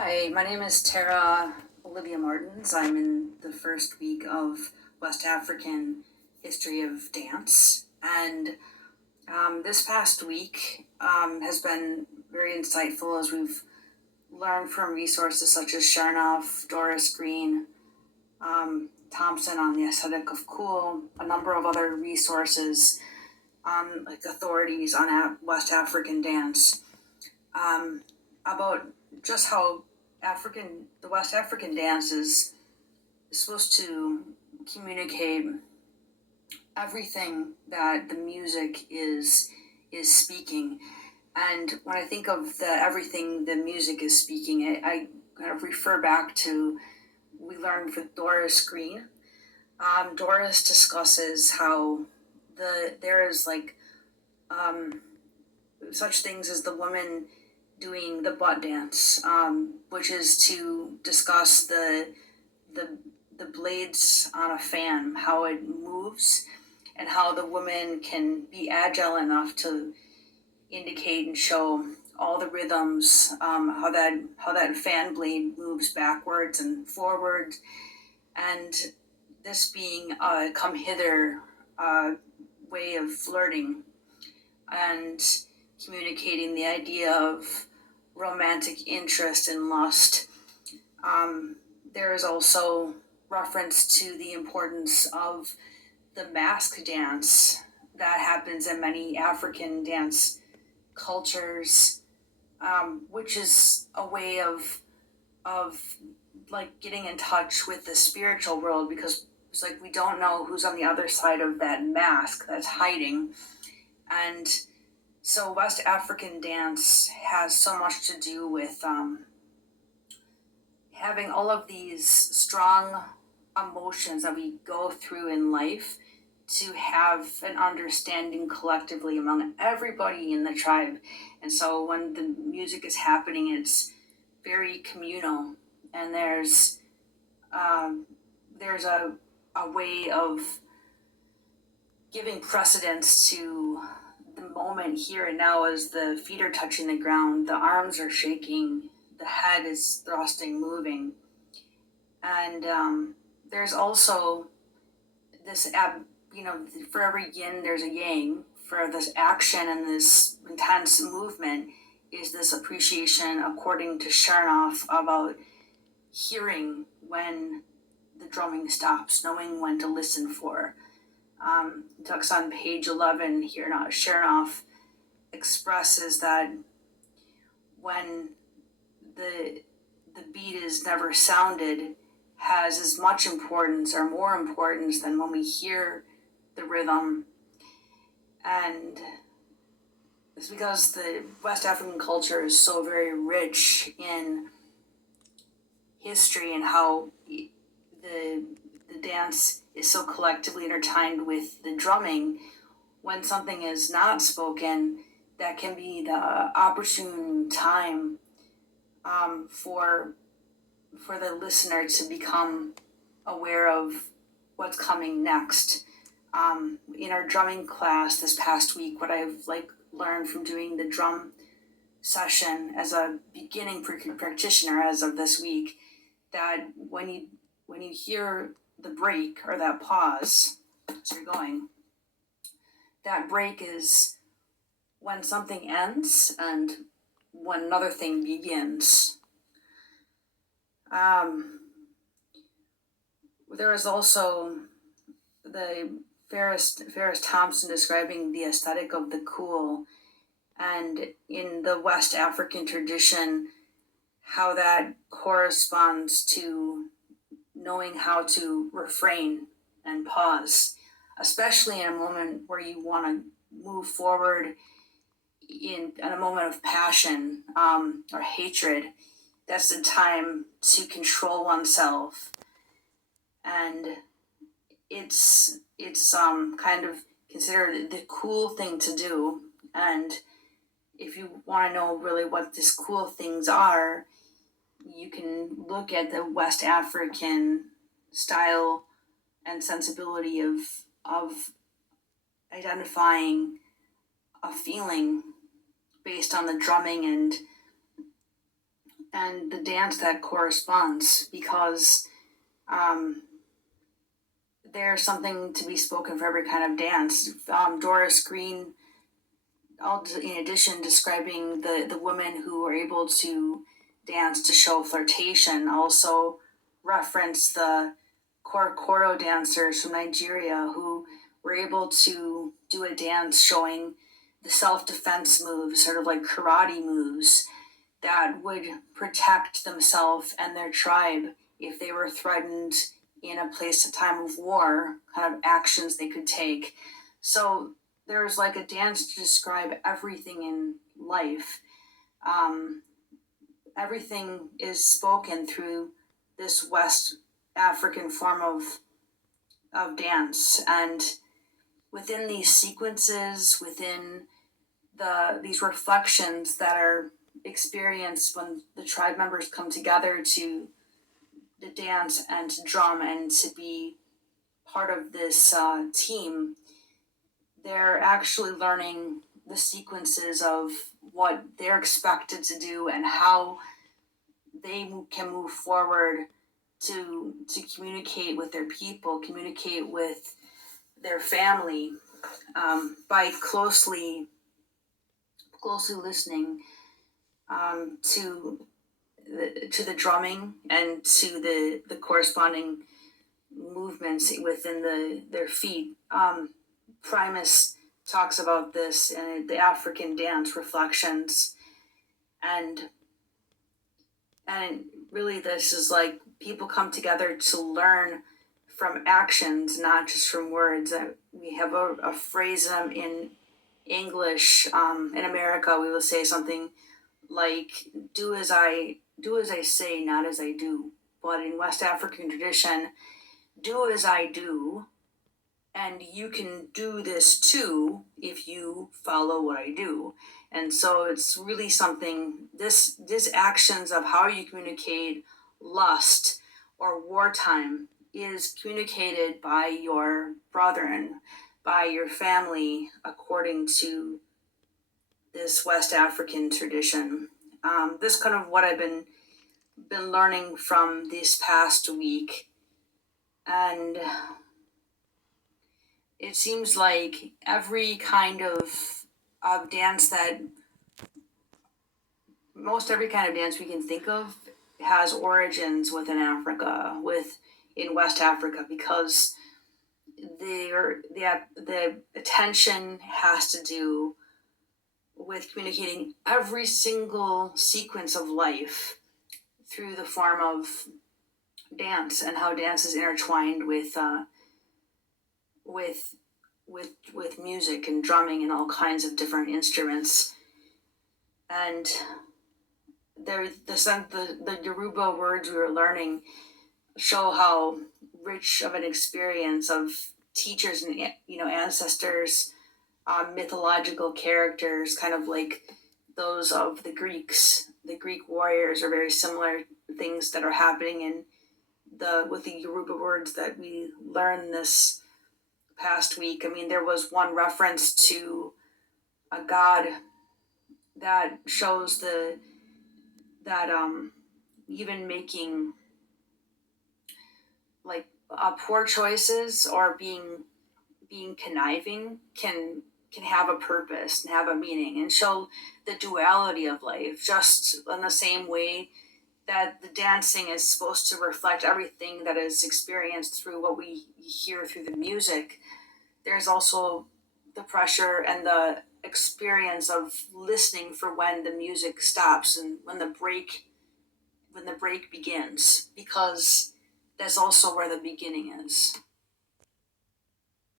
Hi, my name is Tara Olivia Martins. I'm in the first week of West African History of Dance. And this past week has been very insightful as we've learned from resources such as Chernoff, Doris Green, Thompson on the aesthetic of cool, a number of other resources on like authorities on West African dance, about just how the West African dance is supposed to communicate everything that the music is speaking. And when I think of the everything the music is speaking, I kind of refer back to we learned with Doris Green. Doris discusses how there is like such things as the woman doing the butt dance, which is to discuss the blades on a fan, how it moves, and how the woman can be agile enough to indicate and show all the rhythms, how that fan blade moves backwards and forwards, and this being a come hither way of flirting and communicating the idea of romantic interest and lust. There is also reference to the importance of the mask dance that happens in many African dance cultures, which is a way of like getting in touch with the spiritual world, because it's like we don't know who's on the other side of that mask that's hiding. And so West African dance has so much to do with having all of these strong emotions that we go through in life to have an understanding collectively among everybody in the tribe. And so when the music is happening, it's very communal, and there's a way of giving precedence to the moment here and now. As the feet are touching the ground, the arms are shaking, the head is thrusting, moving. And there's also this, for every yin, there's a yang. For this action and this intense movement is this appreciation, according to Chernoff, about hearing when the drumming stops, knowing when to listen for. Talks on page 11 here. Chernoff expresses that when the beat is never sounded has as much importance or more importance than when we hear the rhythm. And it's because the West African culture is so very rich in history and how the dance is so collectively intertwined with the drumming. When something is not spoken, that can be the opportune time for the listener to become aware of what's coming next. In our drumming class this past week, what I've learned from doing the drum session as a beginning practitioner as of this week, that when you hear the break or that pause, so you're going, that break is when something ends and when another thing begins. There is also the Ferris Thompson describing the aesthetic of the cool, and in the West African tradition, how that corresponds to knowing how to refrain and pause, especially in a moment where you want to move forward in a moment of passion or hatred. That's the time to control oneself, and it's kind of considered the cool thing to do. And if you want to know really what these cool things are, you can look at the West African style and sensibility of identifying a feeling based on the drumming and and the dance that corresponds, because um, there's something to be spoken for every kind of dance. Doris Green, in addition, describing the women who were able to dance to show flirtation, also referenced the Korokoro dancers from Nigeria who were able to do a dance showing the self-defense moves, sort of like karate moves, that would protect themselves and their tribe if they were threatened in a place, a time of war, kind of actions they could take. So there's like a dance to describe everything in life. Um, Everything is spoken through this West African form of dance. And within these sequences, within these reflections that are experienced when the tribe members come together to dance and to drum and to be part of this team, they're actually learning the sequences of what they're expected to do and how they can move forward to communicate with their people, communicate with their family, by closely listening to the drumming and to the corresponding movements within their feet. Primus talks about this in the African Dance Reflections, and really this is like people come together to learn from actions, not just from words. We have a phrase in English. In America, we will say something like do as I say, not as I do. But in West African tradition, do as I do, and you can do this too if you follow what I do. And so it's really something, this actions of how you communicate lust or wartime is communicated by your brethren, by your family, according to this West African tradition. This kind of what I've been learning from this past week. And it seems like every kind of dance most every kind of dance we can think of has origins within Africa, in West Africa, because the attention has to do with communicating every single sequence of life through the form of dance, and how dance is intertwined with music and drumming and all kinds of different instruments. And the Yoruba words we were learning show how rich of an experience of teachers and ancestors, mythological characters, kind of like those of the Greeks. The Greek warriors are very similar things that are happening with the Yoruba words that we learned this past week. I mean, there was one reference to a god that shows that even making like poor choices or being conniving can have a purpose and have a meaning and show the duality of life, just in the same way that the dancing is supposed to reflect everything that is experienced through what we hear through the music. There's also the pressure and the experience of listening for when the music stops and when the break begins, because that's also where the beginning is.